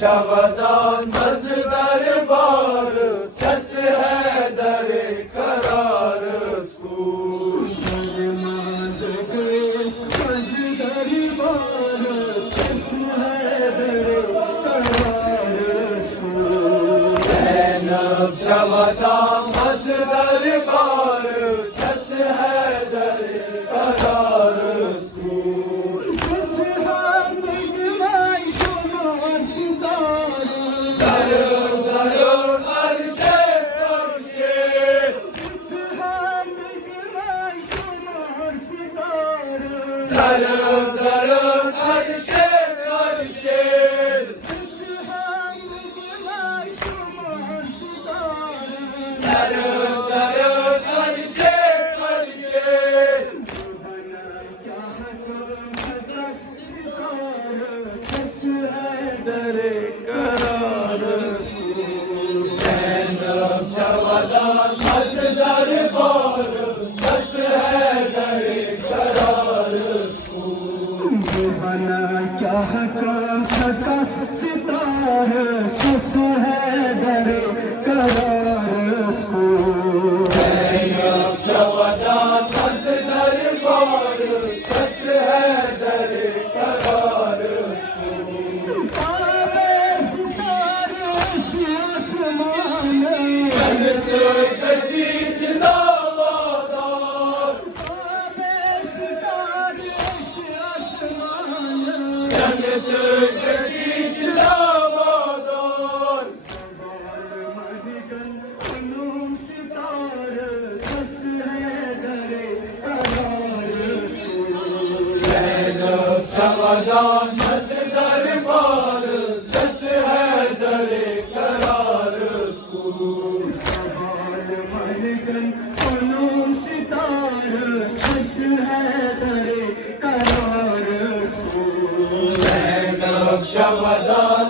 Şavadan mazdarı bar, ses Haider करार school. मर्द case मजदर बार, ses Haider करार स्कूल। ज़ैनब शवादां मज़दर बार, ses हैदर करार स्कूल। कुछ हम बिगड़ाई शुमार सितारे, बना क्या हकम सका सितारे, ses हैदर करार स्कूल। ज़ैनब शवादां मज़दर बार, ses हैदर करार स्कूल। तारे सितारे आसमान, जन्नत कसीच दावादार, तारे सितारे आसमान, जन्नत कसीच दावादार। मरगन अनूम सितारे, ses हैदर करार स्कूल। ज़ैनब शवादां मज़दर बार, ses हैदर करार स्कूल। मरगन अनूम सितारे, ses हैदर करार स्कूल। ज़ैनब शवादां